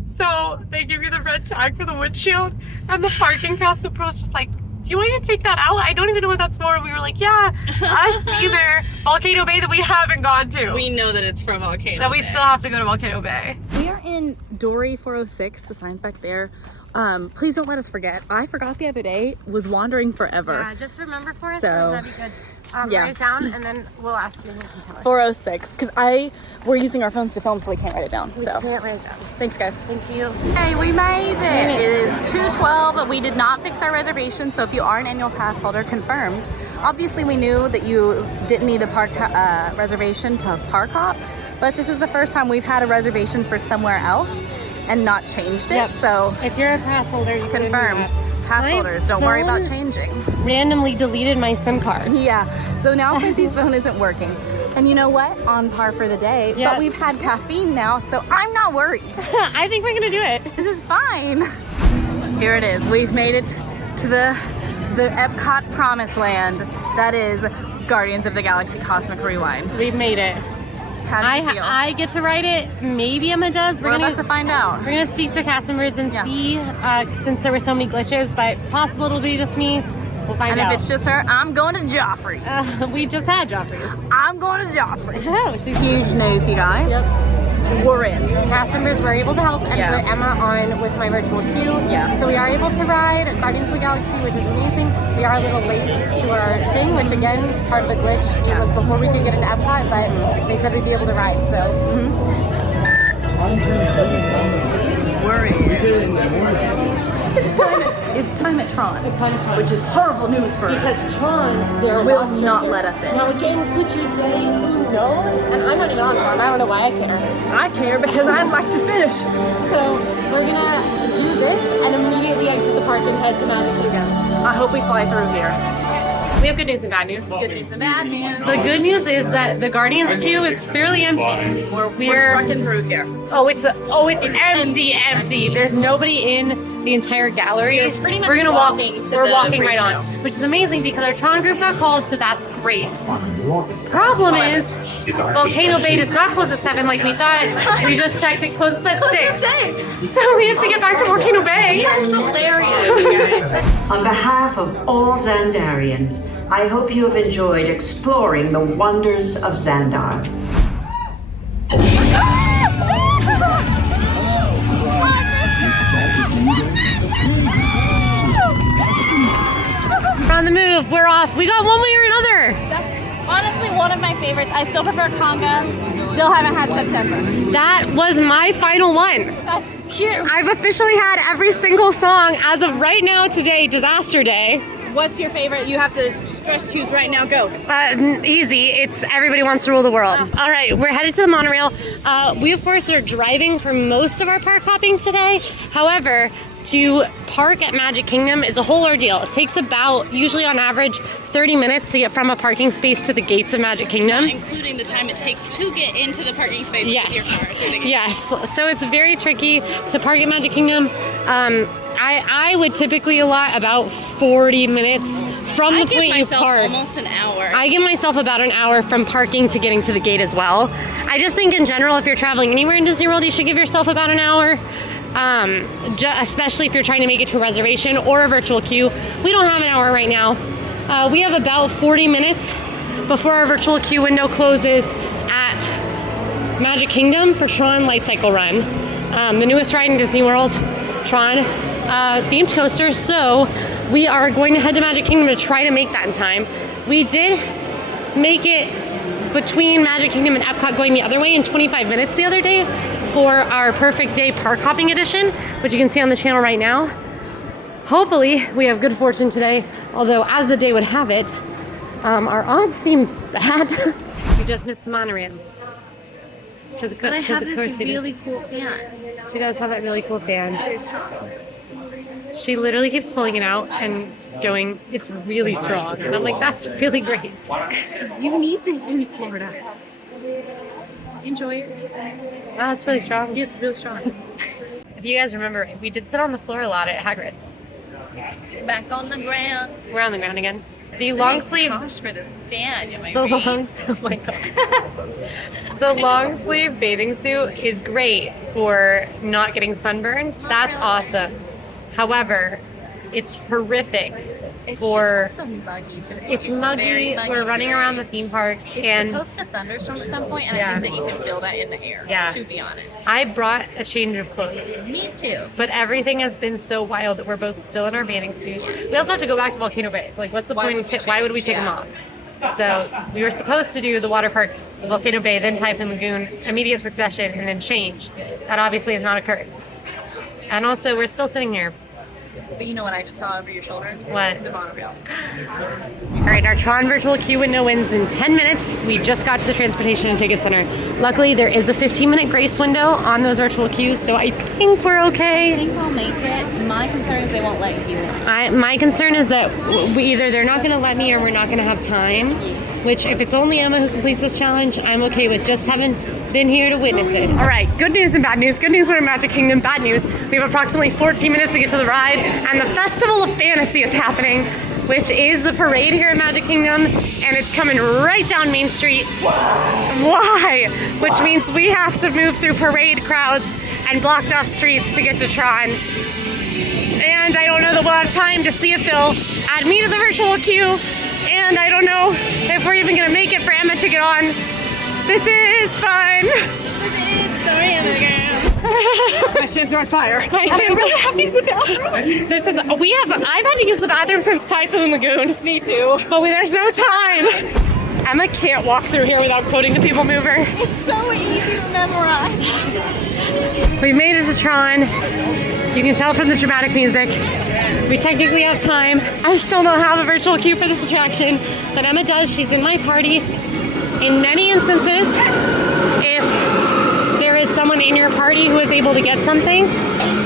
So they give you the red tag for the windshield, and the parking cast pro was just like, do you want me to take that out? I don't even know what that's for. And we were like, yeah, us neither. Volcano Bay that we haven't gone to. We know that it's from Volcano Bay. We still have to go to Volcano Bay. We are in Dory 406, the sign's back there. Please don't let us forget. I forgot the other day, was wandering forever. Yeah, just remember for us, So, that'd be good. yeah. Write it down, and then we'll ask you and you can tell us. 406, because we're using our phones to film, so we can't write it down. We can't write it down. Thanks, guys. Thank you. Hey, we made it. It is 2:12. We did not fix our reservation, so if you are an annual pass holder, confirmed. Obviously, we knew that you didn't need a park reservation to park hop, but this is the first time we've had a reservation for somewhere else and not changed it. Yep. So if you're a pass holder, you confirmed. Pass holders, don't worry about changing. Randomly deleted my SIM card. Yeah, so now Quincy's phone isn't working. And you know what? On par for the day. Yep. But we've had caffeine now, so I'm not worried. I think we're gonna do it. This is fine. Here it is. We've made it to the Epcot promised land. That is Guardians of the Galaxy Cosmic Rewind. We've made it. How do you feel? I get to write it. Maybe Emma does. We're about to find out. We're gonna speak to cast members and see, since there were so many glitches, but possible it'll be just me. We'll find out. And if it's just her, I'm going to Joffrey's. We just had Joffrey's. I'm going to Joffrey's. Oh, she's Huge news, you guys. Yep. we're in. Cast members were able to help and Yeah. put Emma on with my virtual queue. Yeah. So we are able to ride Guardians of the Galaxy, which is amazing. We are a little late to our thing, which again, part of the glitch. It was before we could get into Epcot, but they said we'd be able to ride. So We're in. It's time at Tron. it's time to try. Which is horrible news for us. Because Tron, they're Will lots not stricter. let us in. Now again, glitchy day, who knows? And I'm not even on Tron. I don't know why I care. I care because I'd like to finish. So we're gonna do this and immediately exit the park and head to Magic Kingdom. I hope we fly through here. We have good news and bad news. Good news and bad news. The good news is that the Guardians queue is fairly empty. We're trucking through here. It's empty. There's nobody in the entire gallery. We're pretty much We're gonna walking walk. to We're the walking right pre-show. on, which is amazing because our Tron group got called, so that's great. Problem is, Volcano Bay does not close at 7 like we thought. We just checked; it closes at 6. So we have to get back to Volcano Bay. That's hilarious, you guys. On behalf of all Xandarians, I hope you have enjoyed exploring the wonders of Xandar. We're on the move. We're off. We got one way or another. That's honestly one of my favorites. I still prefer Conga. Still haven't had September. That was my final one. That's cute. I've officially had every single song as of right now today, Disaster Day. What's your favorite? You have to stress choose right now. Go. Easy. It's Everybody Wants to Rule the World. All right, we're headed to the monorail. We, of course, are driving for most of our park hopping today. However, to park at Magic Kingdom is a whole ordeal. It takes about, usually on average, 30 minutes to get from a parking space to the gates of Magic Kingdom. Including the time it takes to get into the parking space with your Yes. car. Yes. So it's very tricky to park at Magic Kingdom. I would typically allot about 40 minutes from the point you park. Almost an hour. I give myself about an hour from parking to getting to the gate as well. I just think in general, if you're traveling anywhere in Disney World, you should give yourself about an hour. Especially if you're trying to make it to a reservation or a virtual queue. We don't have an hour right now. We have about 40 minutes before our virtual queue window closes at Magic Kingdom for Tron Light Cycle Run. The newest ride in Disney World, Tron themed coaster. So we are going to head to Magic Kingdom to try to make that in time. We did make it between Magic Kingdom and Epcot going the other way in 25 minutes the other day for our Perfect Day Park Hopping Edition, which you can see on the channel right now. Hopefully we have good fortune today, although as the day would have it, our odds seem bad. We just missed the monorail. But I have this really cool fan. She does have that really cool fan. She literally keeps pulling it out and going, it's really strong. And I'm like, that's really great. You need this in Florida. Enjoy it. Wow, it's really strong. It's really strong. If you guys remember, we did sit on the floor a lot at Hagrid's. Back on the ground. We're on the ground again. The long sleeve. Gosh, for this fan in my The face. long, oh my god. The long sleeve bathing suit is great for not getting sunburned. That's awesome. However, it's horrific It's for. just so muggy today. It's very muggy. We're running today. around the theme parks, It's and supposed to thunderstorm at some point, and Yeah. I think that you can feel that in the air. Yeah. To be honest. I brought a change of clothes. Me too. But everything has been so wild that we're both still in our bathing suits. We also have to go back to Volcano Bay. So, like, what's the point? Why would we take them off? So we were supposed to do the water parks, Volcano Bay, then Typhoon Lagoon, immediate succession, and then change. That obviously has not occurred. And also, we're still sitting here. But you know what I just saw over your shoulder? What? The monorail. All right, our Tron virtual queue window ends in 10 minutes. We just got to the Transportation and Ticket Center. Luckily, there is a 15-minute grace window on those virtual queues, so I think we're I okay. think we'll make it. My concern is they won't let you in. My concern is that either they're not going to let me or we're not going to have time, which if it's only Emma who completes this challenge, I'm okay with just having been here to witness it. All right, good news and bad news. Good news, we're in Magic Kingdom. Bad news, we have approximately 14 minutes to get to the ride, and the Festival of Fantasy is happening, which is the parade here in Magic Kingdom, and it's coming right down Main Street. Why? Which means we have to move through parade crowds and blocked off streets to get to Tron. And I don't know that we'll have time to see if they'll add me to the virtual queue, and I don't know if we're even gonna make it for Emma to get on. This is fun. This is Stormy and the girl. My shins are on fire. My shins really have to use the bathroom. I've had to use the bathroom since Typhoon Lagoon. Me too. But there's no time. Emma can't walk through here without quoting the People Mover. It's so easy to memorize. We've made it to Tron. You can tell from the dramatic music. We technically have time. I still don't have a virtual queue for this attraction, but Emma does. She's in my party. In many instances, if there is someone in your party who is able to get something,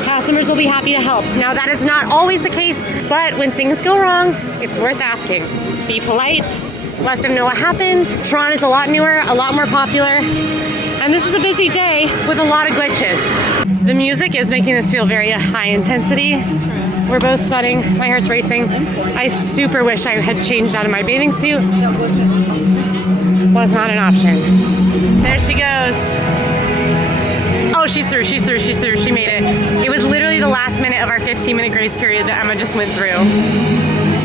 customers will be happy to help. Now, that is not always the case, but when things go wrong, it's worth asking. Be polite. Let them know what happened. Tron is a lot newer, a lot more popular, and this is a busy day with a lot of glitches. The music is making this feel very high intensity. We're both sweating, my heart's racing. I super wish I had changed out of my bathing suit. Was not an option. There she goes. Oh, she's through, she's through, she's through, she made it. It was literally the last minute of our 15-minute grace period that Emma just went through.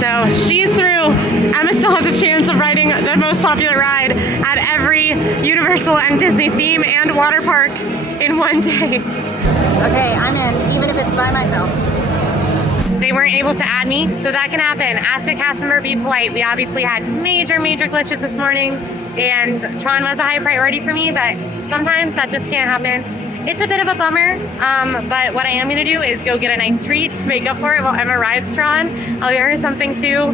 So she's through. Emma still has a chance of riding the most popular ride at every Universal and Disney theme and water park in one day. Okay, I'm in, even if it's by myself. They weren't able to add me, so that can happen. Ask a cast member, be polite. We obviously had major glitches this morning, and Tron was a high priority for me, but sometimes that just can't happen. It's a bit of a bummer, but what I am gonna do is go get a nice treat to make up for it while Emma rides Tron. I'll get her something too,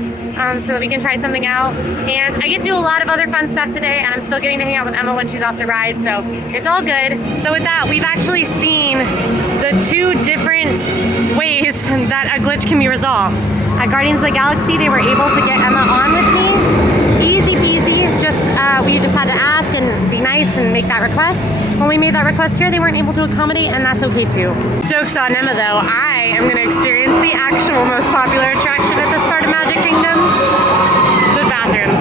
so that we can try something out. And I get to do a lot of other fun stuff today, and I'm still getting to hang out with Emma when she's off the ride, so it's all good. So with that, we've actually seen the two different ways that a glitch can be resolved. At Guardians of the Galaxy, they were able to get Emma on with me. Easy peasy, we just had to ask and be nice and make that request. When we made that request here, they weren't able to accommodate, and that's okay too. Joke's on Emma though, I am gonna experience the actual most popular attraction at this part of Magic Kingdom, the bathrooms.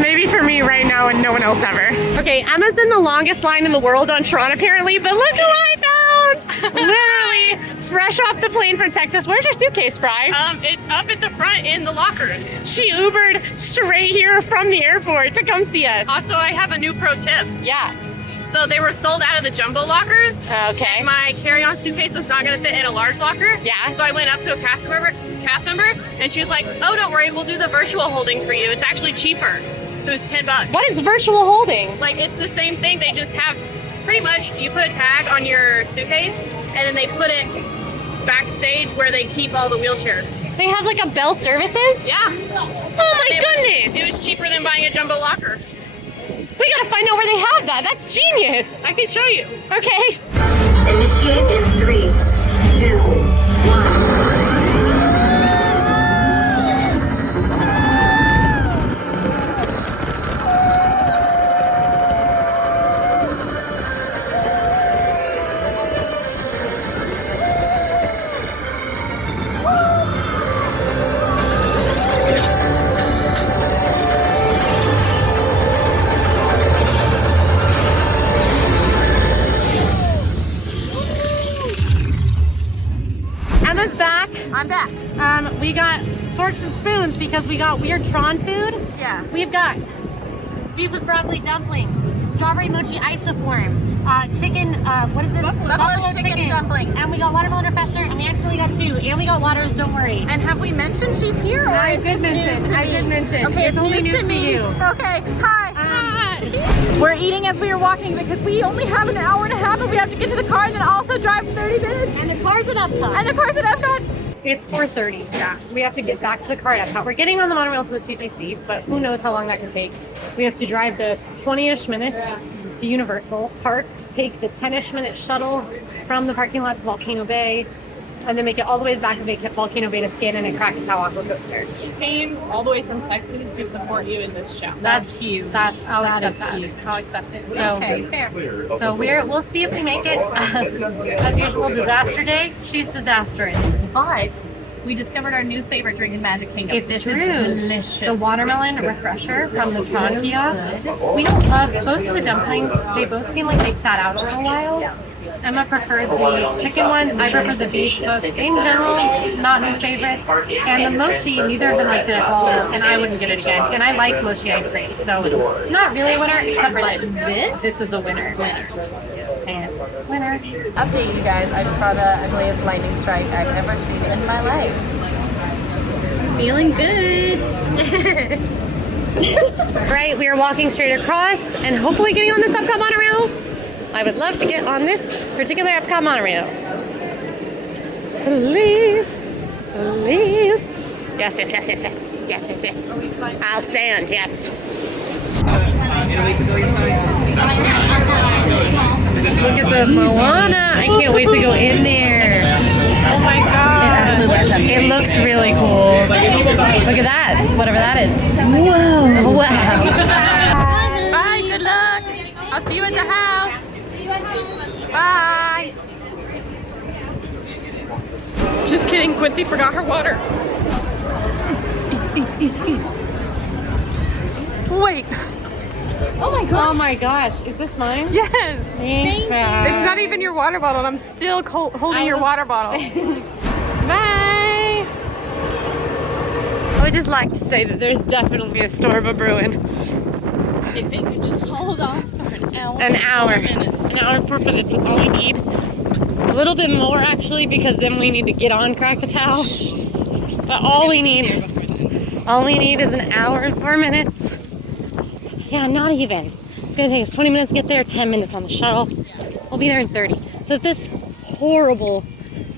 Maybe for me right now and no one else ever. Okay, Emma's in the longest line in the world on Tron apparently, but look who I found! Literally fresh off the plane from Texas. Where's your suitcase, Fry? It's up at the front in the lockers. She Ubered straight here from the airport to come see us. Also, I have a new pro tip. Yeah. So they were sold out of the jumbo lockers. Okay. My carry-on suitcase was not going to fit in a large locker. Yeah. So I went up to a cast member, and she was like, "Oh, don't worry, we'll do the virtual holding for you. It's actually cheaper." So it's $10. What is virtual holding? Like, it's the same thing. They just have pretty much, you put a tag on your suitcase, and then they put it backstage where they keep all the wheelchairs. They have like a Bell Services? Yeah. Oh my goodness! It was cheaper than buying a jumbo locker. We gotta find out where they have that. That's genius. I can show you. Okay. Initiate in 3, 2, 1. Emma's back. I'm back. We got forks and spoons because we got weird Tron food. Yeah. We've got beef with broccoli dumplings, strawberry mochi isoform, chicken, what is this? Buffalo chicken dumpling. And we got watermelon refresher, and we actually got 2. And we got waters, don't worry. And have we mentioned she's here? Or I is did this mention. news to I me? did mention. Okay, It's only news news to to me. you. Okay, hi. Hi. We're eating as we are walking because we only have an hour and a half and we have to get to the car and then also drive 30 minutes. And the car's at Epcot. And the car's at Epcot. It's 4:30. Yeah. We have to get back to the car at Epcot. We're getting on the monorail to the TTC, but who knows how long that can take. We have to drive the 20-ish minutes to Universal Park, take the 10-ish minute shuttle from the parking lot to Volcano Bay, and then make it all the way back to Volcano Bay to scan in at Krakatoa Aqua Coaster. Came all the way from Texas to support you in this challenge. That's huge. I'll accept that. I'll accept it. So, Okay, fair. So we'll see if we make it. As usual, disaster day. She's disastrous. But we discovered our new favorite drink in Magic Kingdom. It's true. Is delicious. The watermelon refresher from the Tron kiosk. We don't love both of the dumplings. They both seem like they sat out a little while. Emma preferred the chicken ones. I prefer the beef, but in general, not new favorites. And the mochi, neither of them liked it at all, and I wouldn't get it again. And I like mochi ice cream, so not really a winner, except for this. This is a winner. And winner. Update you guys, I just saw the ugliest lightning strike I've ever seen in my life. Feeling good. Right, we are walking straight across and hopefully getting on this Epcot monorail. I would love to get on this particular Epcot monorail. Please. Please. Yes, yes, yes, yes, yes. Yes, yes, yes. I'll stand, yes. Look at the Moana. I can't wait to go in there. Oh my god. It looks really cool. Look at that. Whatever that is. Whoa. Wow. Bye, good luck. I'll see you at the house. Bye. Just kidding, Quincy forgot her water. Wait. Oh my gosh. Oh my gosh. Is this mine? Yes. Thanks, Val. It's not even your water bottle, and I'm still holding your water bottle. Bye. I would just like to say that there's definitely a storm a brewing. If it could just hold on for an hour. An hour. 4 minutes. An hour and 4 minutes. That's all we need. A little bit more actually, because then we need to get on Krakatoa. But all we need is an hour and 4 minutes. Yeah, not even. It's gonna take us 20 minutes to get there, 10 minutes on the shuttle. We'll be there in 30. So if this horrible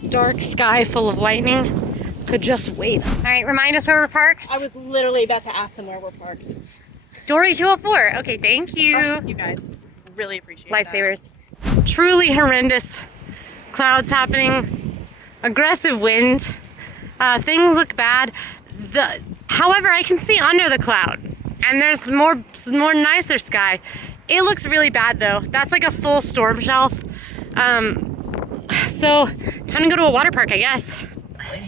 dark sky full of lightning could just wait. All right, remind us where we're parked. I was literally about to ask them where we're parked. Dory 204. Okay, thank you. Oh, you guys, really appreciate it. Lifesavers. Truly horrendous clouds happening. Aggressive wind. Things look bad. However, I can see under the cloud, and there's more nicer sky. It looks really bad though. That's like a full storm shelf. So time to go to a water park, I guess.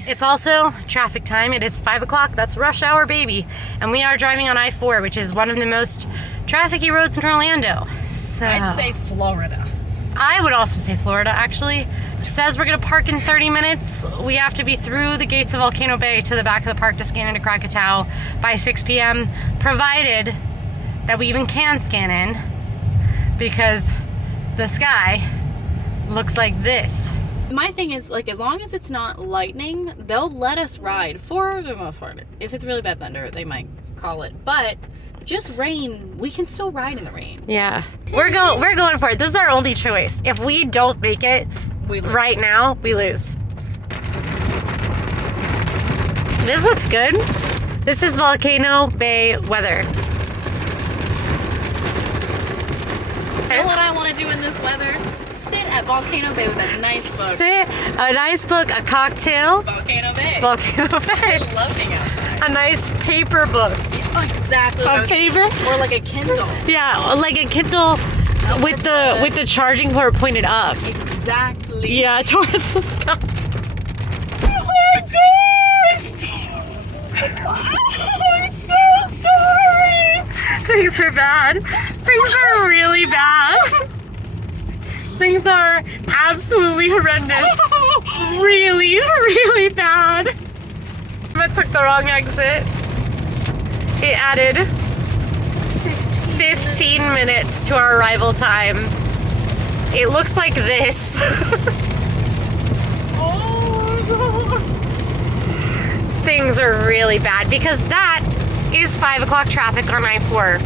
It's also traffic time. It is 5 o'clock. That's rush hour, baby. And we are driving on I-4, which is one of the most trafficy roads in Orlando. So I'd say Florida. I would also say Florida, actually. It says we're gonna park in 30 minutes. We have to be through the gates of Volcano Bay to the back of the park to scan into Krakatoa by 6 p.m. provided that we even can scan in, because the sky looks like this. My thing is, like, as long as it's not lightning, they'll let us ride for the most part. If it's really bad thunder, they might call it. But just rain, we can still ride in the rain. Yeah, we're going for it. This is our only choice. If we don't make it right now, we lose. This looks good. This is Volcano Bay weather. You know what I want to do in this weather? Sit at Volcano Bay with a nice book. A nice book, a cocktail. Volcano Bay. Volcano Bay. I love being outside. A nice paper book. Exactly. A paper? Or like a Kindle. Yeah, like a Kindle with the charging port pointed up. Exactly. Yeah, towards the sky. Oh my gosh! I'm so sorry! Things are bad. Things are really bad. Things are absolutely horrendous. Really, really bad. I took the wrong exit. It added 15 minutes to our arrival time. It looks like this. Oh my gosh. Things are really bad because that is 5 o'clock traffic on I-4.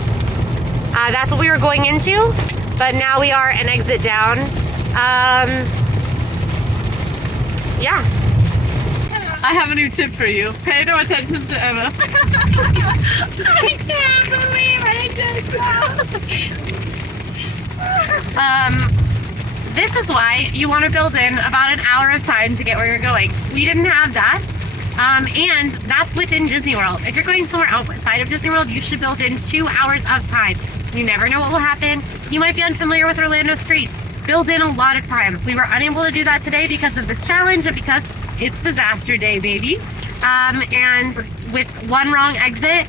That's what we were going into, but now we are an exit down. Yeah. I have a new tip for you. Pay no attention to Emma. I can't believe I did that. This is why you want to build in about an hour of time to get where you're going. We didn't have that. And that's within Disney World. If you're going somewhere outside of Disney World, you should build in 2 hours of time. You never know what will happen. You might be unfamiliar with Orlando streets. Build in a lot of time. We were unable to do that today because of this challenge and because it's disaster day, baby. And with one wrong exit,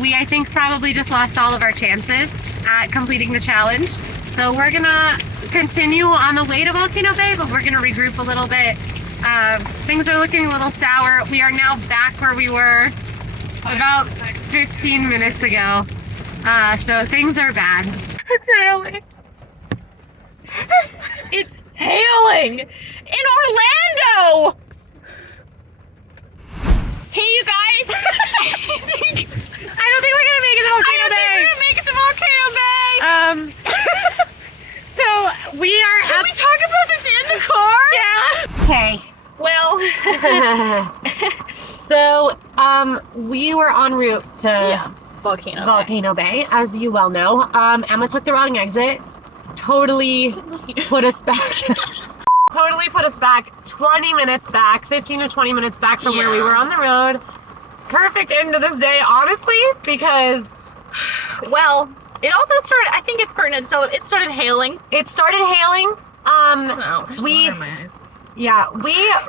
we, I think, probably just lost all of our chances at completing the challenge. So we're gonna continue on the way to Volcano Bay, but we're gonna regroup a little bit. Things are looking a little sour. We are now back where we were about 15 minutes ago. So things are bad. It's hailing. It's hailing in Orlando. Hey, you guys! I don't think we're gonna make it to Volcano Bay. We're gonna make it to Volcano Bay. So we are. Can we talk about this in the car? Yeah. Okay. Well. So we were en route to Volcano Bay, as you well know. Emma took the wrong exit. Totally put us back. Totally put us back 20 minutes back, 15 to 20 minutes back from where we were on the road. Perfect end to this day, honestly, because, Well, it also started, I think it's pertinent to tell them, it started hailing. it started hailing.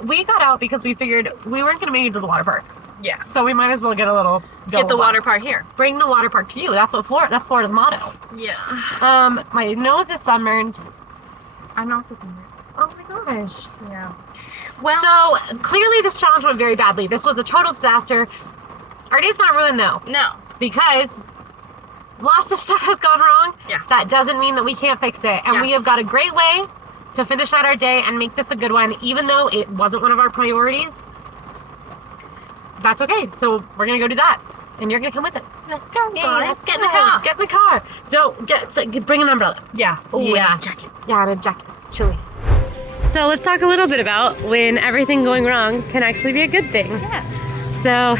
We got out because we figured we weren't gonna make it to the water park. Yeah. So we might as well get a little Get the water park here. Bring the water park to you. That's Florida's motto. Yeah. My nose is sunburned. I'm also sunburned. Oh my gosh. Yeah. Well, So clearly this challenge went very badly. This was a total disaster. Our day's not ruined though, no. because lots of stuff has gone wrong. Yeah. That doesn't mean that we can't fix it. And Yeah. we have got a great way to finish out our day and make this a good one, even though it wasn't one of our priorities. That's okay. So we're gonna go do that. And you're gonna come with us. Let's go. Yeah, Let's get in the car. Get in the car. Bring an umbrella. Yeah. Yeah. And a jacket. Yeah, and a jacket. It's chilly. So let's talk a little bit about when everything going wrong can actually be a good thing. Yeah. So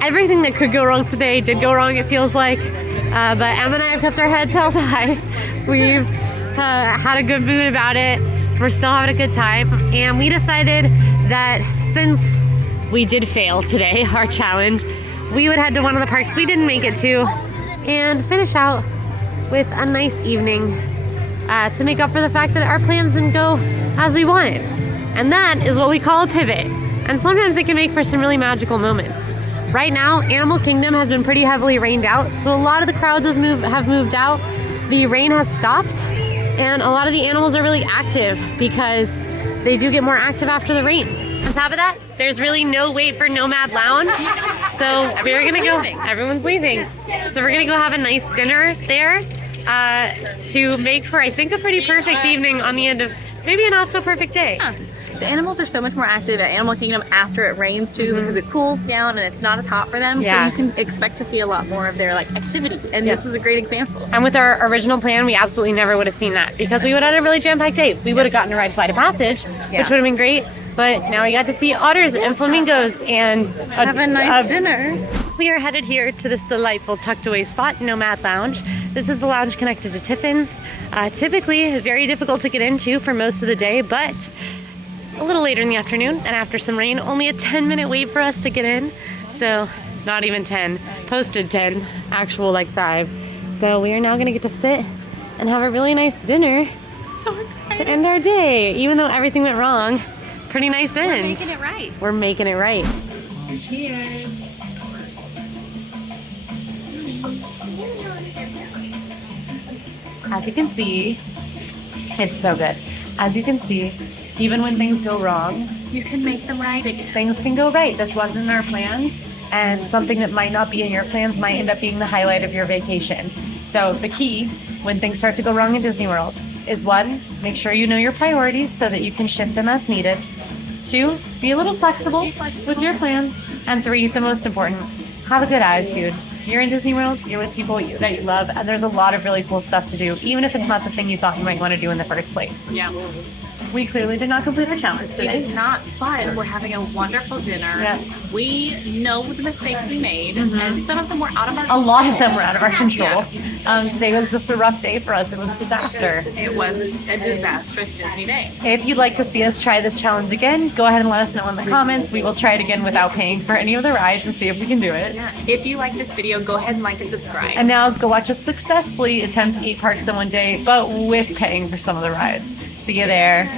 everything that could go wrong today did go wrong, it feels like. But Emma and I have kept our heads held high. We've had a good mood about it. We're still having a good time. And we decided that since we did fail today, our challenge, we would head to one of the parks we didn't make it to and finish out with a nice evening to make up for the fact that our plans didn't go as we wanted. And that is what we call a pivot. And sometimes it can make for some really magical moments. Right now, Animal Kingdom has been pretty heavily rained out, so a lot of the crowds have moved out. The rain has stopped, and a lot of the animals are really active because they do get more active after the rain. On top of that, there's really no wait for Nomad Lounge, so we're gonna go. Everyone's leaving, so we're gonna go have a nice dinner there to make for, I think, a pretty perfect evening on the end of maybe a not so perfect day. The animals are so much more active at Animal Kingdom after it rains too, because it cools down and it's not as hot for them. Yeah. So you can expect to see a lot more of their activity. And this is a great example. And with our original plan, we absolutely never would have seen that because we would have had a really jam-packed day. We would have gotten to ride Flight of Passage, which would have been great. But now we got to see otters and flamingos and Have a nice dinner. We are headed here to this delightful tucked away spot, Nomad Lounge. This is the lounge connected to Tiffin's. Typically very difficult to get into for most of the day, but a little later in the afternoon and after some rain, only a 10-minute wait for us to get in. So not even 10, posted 10, actual 5. So we are now gonna get to sit and have a really nice dinner. So excited. To end our day, even though everything went wrong. Pretty nice end. We're making it right. We're making it right. Cheers. As you can see, it's so good. As you can see, even when things go wrong, You can make them right. things can go right. This wasn't in our plans, and something that might not be in your plans might end up being the highlight of your vacation. So the key when things start to go wrong in Disney World is 1, make sure you know your priorities so that you can shift them as needed. 2, be a little flexible with your plans. And 3, the most important, have a good attitude. You're in Disney World, you're with people that you love, and there's a lot of really cool stuff to do, even if it's not the thing you thought you might want to do in the first place. Yeah. We clearly did not complete our challenge We today. did not, but we're having a wonderful dinner. Yeah. We know the mistakes we made, and some of them were out of our A control. lot of them were out of our control. Today was just a rough day for us. It was a disaster. It was a disastrous Disney day. If you'd like to see us try this challenge again, go ahead and let us know in the comments. We will try it again without paying for any of the rides and see if we can do it. If you like this video, go ahead and like and subscribe. And now go watch us successfully attempt 8 parks in one day, but with paying for some of the rides. See you there.